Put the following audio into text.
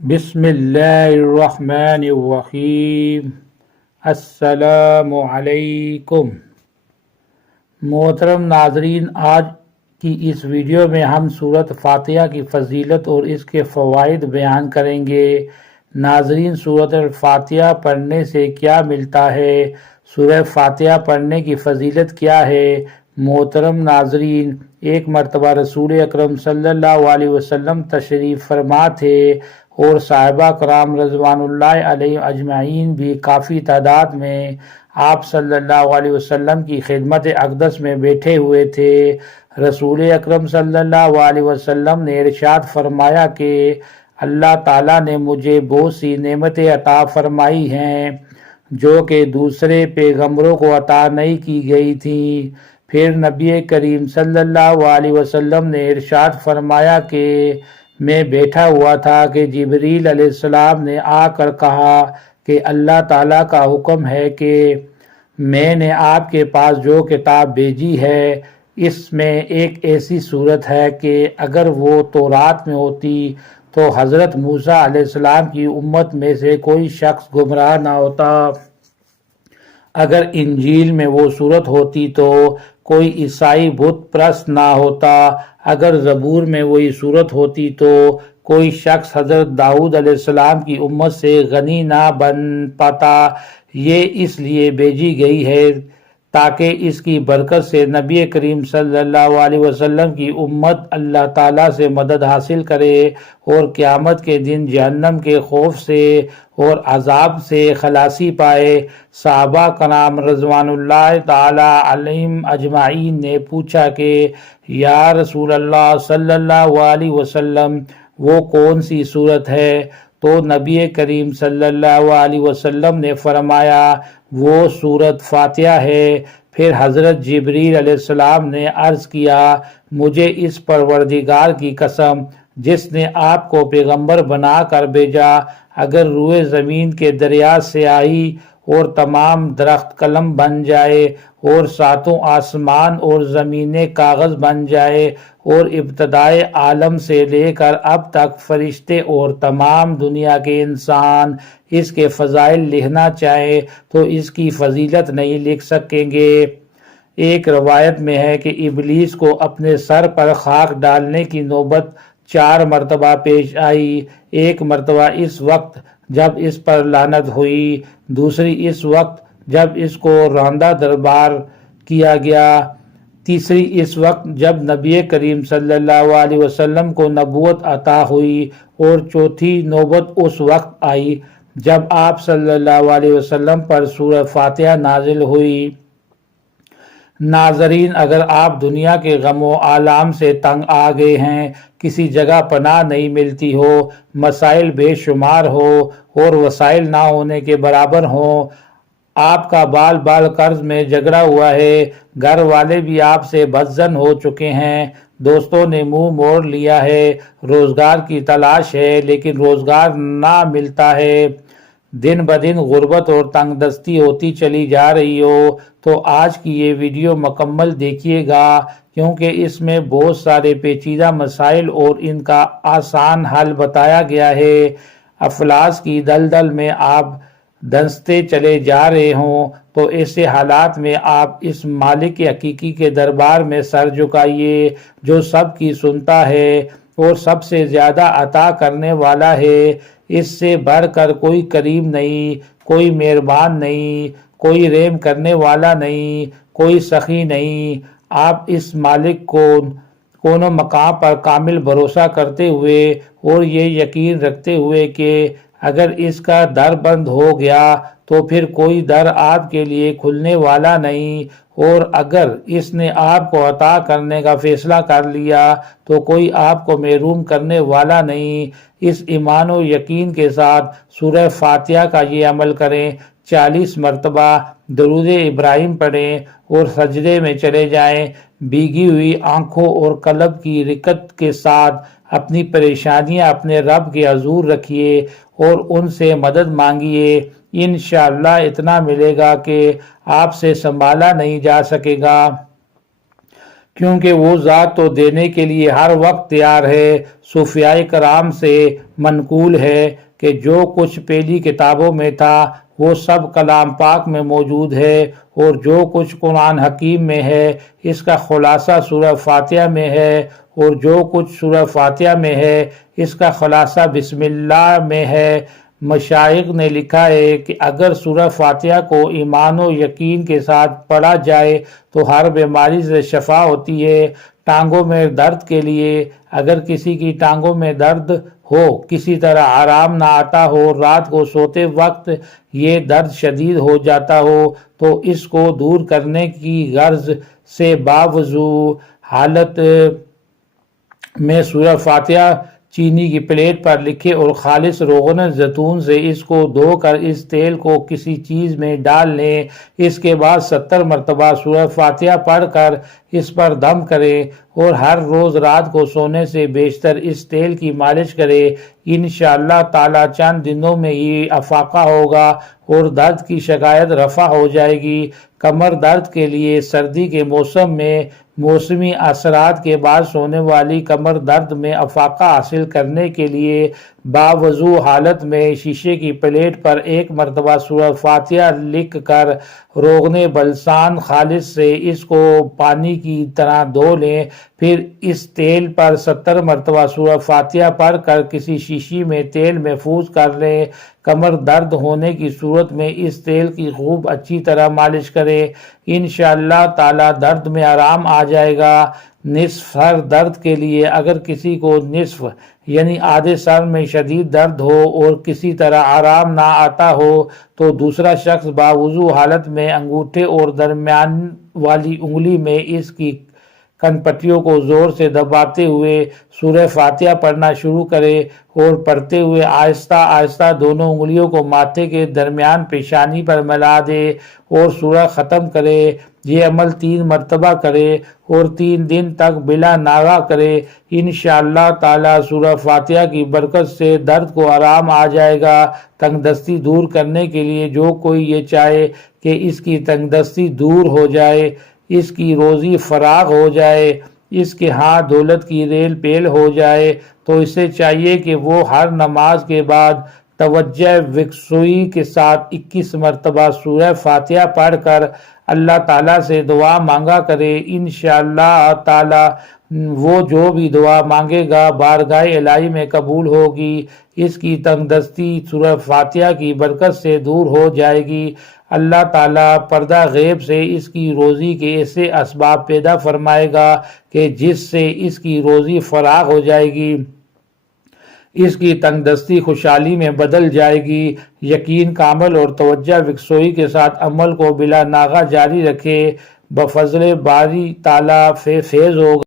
بسم اللہ الرحمن الرحیم۔ السلام علیکم۔ محترم ناظرین، آج کی اس ویڈیو میں ہم سورۃ فاتحہ کی فضیلت اور اس کے فوائد بیان کریں گے۔ ناظرین، سورۃ الفاتحہ پڑھنے سے کیا ملتا ہے؟ سورہ فاتحہ پڑھنے کی فضیلت کیا ہے؟ محترم ناظرین، ایک مرتبہ رسول اکرم صلی اللہ علیہ وسلم تشریف فرما تھے اور صحابہ کرام رضوان اللہ علیہ اجمعین بھی کافی تعداد میں آپ صلی اللہ علیہ وسلم کی خدمت اقدس میں بیٹھے ہوئے تھے۔ رسول اکرم صلی اللہ علیہ وسلم نے ارشاد فرمایا کہ اللہ تعالیٰ نے مجھے بہت سی نعمتیں عطا فرمائی ہیں جو کہ دوسرے پیغمبروں کو عطا نہیں کی گئی تھیں۔ پھر نبی کریم صلی اللہ علیہ وسلم نے ارشاد فرمایا کہ میں بیٹھا ہوا تھا کہ جبریل علیہ السلام نے آ کر کہا کہ اللہ تعالیٰ کا حکم ہے کہ میں نے آپ کے پاس جو کتاب بھیجی ہے اس میں ایک ایسی صورت ہے کہ اگر وہ تورات میں ہوتی تو حضرت موسیٰ علیہ السلام کی امت میں سے کوئی شخص گمراہ نہ ہوتا، اگر انجیل میں وہ صورت ہوتی تو کوئی عیسائی بت پرست نہ ہوتا، اگر زبور میں وہی صورت ہوتی تو کوئی شخص حضرت داؤد علیہ السلام کی امت سے غنی نہ بن پاتا۔ یہ اس لیے بھیجی گئی ہے تاکہ اس کی برکت سے نبی کریم صلی اللہ علیہ وسلم کی امت اللہ تعالیٰ سے مدد حاصل کرے اور قیامت کے دن جہنم کے خوف سے اور عذاب سے خلاصی پائے۔ صحابہ کرام رضوان اللہ تعالیٰ علیہم اجمعین نے پوچھا کہ یا رسول اللہ صلی اللہ علیہ وسلم، وہ کون سی صورت ہے؟ تو نبی کریم صلی اللہ علیہ وسلم نے فرمایا وہ سورۃ فاتحہ ہے۔ پھر حضرت جبریل علیہ السلام نے عرض کیا مجھے اس پروردگار کی قسم جس نے آپ کو پیغمبر بنا کر بھیجا، اگر روئے زمین کے دریا سے آئی اور تمام درخت قلم بن جائے اور ساتوں آسمان اور زمینیں کاغذ بن جائے اور ابتدائے عالم سے لے کر اب تک فرشتے اور تمام دنیا کے انسان اس کے فضائل لکھنا چاہے تو اس کی فضیلت نہیں لکھ سکیں گے۔ ایک روایت میں ہے کہ ابلیس کو اپنے سر پر خاک ڈالنے کی نوبت 4 مرتبہ پیش آئی، ایک مرتبہ اس وقت جب اس پر لعنت ہوئی، دوسری اس وقت جب اس کو راندہ دربار کیا گیا، تیسری اس وقت جب نبی کریم صلی اللہ علیہ وسلم کو نبوت عطا ہوئی، اور چوتھی نوبت اس وقت آئی جب آپ صلی اللہ علیہ وسلم پر سورہ فاتحہ نازل ہوئی۔ ناظرین، اگر آپ دنیا کے غم و آلام سے تنگ آ گئے ہیں، کسی جگہ پناہ نہیں ملتی ہو، مسائل بے شمار ہو اور وسائل نہ ہونے کے برابر ہوں، آپ کا بال بال قرض میں جگڑا ہوا ہے، گھر والے بھی آپ سے بدظن ہو چکے ہیں، دوستوں نے منہ موڑ لیا ہے، روزگار کی تلاش ہے لیکن روزگار نہ ملتا ہے، دن بدن غربت اور تنگ دستی ہوتی چلی جا رہی ہو، تو آج کی یہ ویڈیو مکمل دیکھیے گا کیونکہ اس میں بہت سارے پیچیدہ مسائل اور ان کا آسان حل بتایا گیا ہے۔ افلاس کی دلدل میں آپ دھنستے چلے جا رہے ہوں تو ایسے حالات میں آپ اس مالک حقیقی کے دربار میں سر جھکائیے جو سب کی سنتا ہے اور سب سے زیادہ عطا کرنے والا ہے۔ اس سے بڑھ کر کوئی کریم نہیں، کوئی مہربان نہیں، کوئی رحم کرنے والا نہیں، کوئی سخی نہیں۔ آپ اس مالک کو کونوں مقام پر کامل بھروسہ کرتے ہوئے اور یہ یقین رکھتے ہوئے کہ اگر اس کا در بند ہو گیا تو پھر کوئی در آپ کے لیے کھلنے والا نہیں، اور اگر اس نے آپ کو عطا کرنے کا فیصلہ کر لیا تو کوئی آپ کو محروم کرنے والا نہیں۔ اس ایمان و یقین کے ساتھ سورہ فاتحہ کا یہ عمل کریں، 40 مرتبہ درود ابراہیم پڑھیں اور سجدے میں چلے جائیں، بھیگی ہوئی آنکھوں اور قلب کی رقت کے ساتھ اپنی پریشانیاں اپنے رب کے حضور رکھیے اور ان سے مدد مانگیے، انشاءاللہ اتنا ملے گا کہ آپ سے سنبھالا نہیں جا سکے گا۔ کیونکہ وہ ذات تو دینے کے لیے ہر وقت تیار ہے۔ صوفیاء کرام سے منقول ہے کہ جو کچھ پہلی کتابوں میں تھا وہ سب کلام پاک میں موجود ہے، اور جو کچھ قرآن حکیم میں ہے اس کا خلاصہ سورہ فاتحہ میں ہے، اور جو کچھ سورہ فاتحہ میں ہے اس کا خلاصہ بسم اللہ میں ہے۔ مشائخ نے لکھا ہے کہ اگر سورہ فاتحہ کو ایمان و یقین کے ساتھ پڑھا جائے تو ہر بیماری سے شفا ہوتی ہے۔ ٹانگوں میں درد کے لیے اگر کسی کی ٹانگوں میں درد ہو، کسی طرح آرام نہ آتا ہو، رات کو سوتے وقت یہ درد شدید ہو جاتا ہو، تو اس کو دور کرنے کی غرض سے باوضو حالت میں سورہ فاتحہ چینی کی پلیٹ پر لکھے اور خالص روغن زیتون سے اس کو دھو کر اس تیل کو کسی چیز میں ڈال لیں۔ اس کے بعد 70 مرتبہ سورہ فاتحہ پڑھ کر اس پر دم کریں اور ہر روز رات کو سونے سے بیشتر اس تیل کی مالش کریں۔ انشاءاللہ تعالی چند دنوں میں ہی افاقہ ہوگا اور درد کی شکایت رفع ہو جائے گی۔ کمر درد کے لیے سردی کے موسم میں موسمی اثرات کے بعد ہونے والی کمر درد میں افاقہ حاصل کرنے کے لیے باوضو حالت میں شیشے کی پلیٹ پر 1 مرتبہ سورہ فاتحہ لکھ کر روغن بلسان خالص سے اس کو پانی کی طرح دھو لیں، پھر اس تیل پر 70 مرتبہ سورہ فاتحہ پڑھ کر کسی شیشی میں تیل محفوظ کر لیں۔ کمر درد ہونے کی صورت میں اس تیل کی خوب اچھی طرح مالش کریں، انشاءاللہ تعالی درد میں آرام آ جائے گا۔ نصف سر درد کے لیے اگر کسی کو نصف یعنی آدھے سر میں شدید درد ہو اور کسی طرح آرام نہ آتا ہو تو دوسرا شخص باوضو حالت میں انگوٹھے اور درمیان والی انگلی میں اس کی کن پٹیوں کو زور سے دباتے ہوئے سورہ فاتحہ پڑھنا شروع کرے اور پڑھتے ہوئے آہستہ آہستہ دونوں انگلیوں کو ماتھے کے درمیان پیشانی پر ملا دے اور سورہ ختم کرے۔ یہ عمل 3 مرتبہ کرے اور 3 دن تک بلا ناغہ کرے۔ انشاءاللہ تعالی سورہ فاتحہ کی برکت سے درد کو آرام آ جائے گا۔ تنگ دستی دور کرنے کے لیے جو کوئی یہ چاہے کہ اس کی تنگ دستی دور ہو جائے، اس کی روزی فراغ ہو جائے، اس کے ہاں دولت کی ریل پیل ہو جائے، تو اسے چاہیے کہ وہ ہر نماز کے بعد توجہ یکسوئی کے ساتھ 21 مرتبہ سورہ فاتحہ پڑھ کر اللہ تعالیٰ سے دعا مانگا کرے۔ انشاءاللہ تعالی وہ جو بھی دعا مانگے گا بارگاہ الہی میں قبول ہوگی۔ اس کی تنگ دستی سورہ فاتحہ کی برکت سے دور ہو جائے گی۔ اللہ تعالیٰ پردہ غیب سے اس کی روزی کے ایسے اسباب پیدا فرمائے گا کہ جس سے اس کی روزی فراغ ہو جائے گی، اس کی تنگ دستی خوشحالی میں بدل جائے گی۔ یقین کامل اور توجہ یکسوئی کے ساتھ عمل کو بلا ناغہ جاری رکھے، بفضل باری تعالیٰ فیض ہوگا۔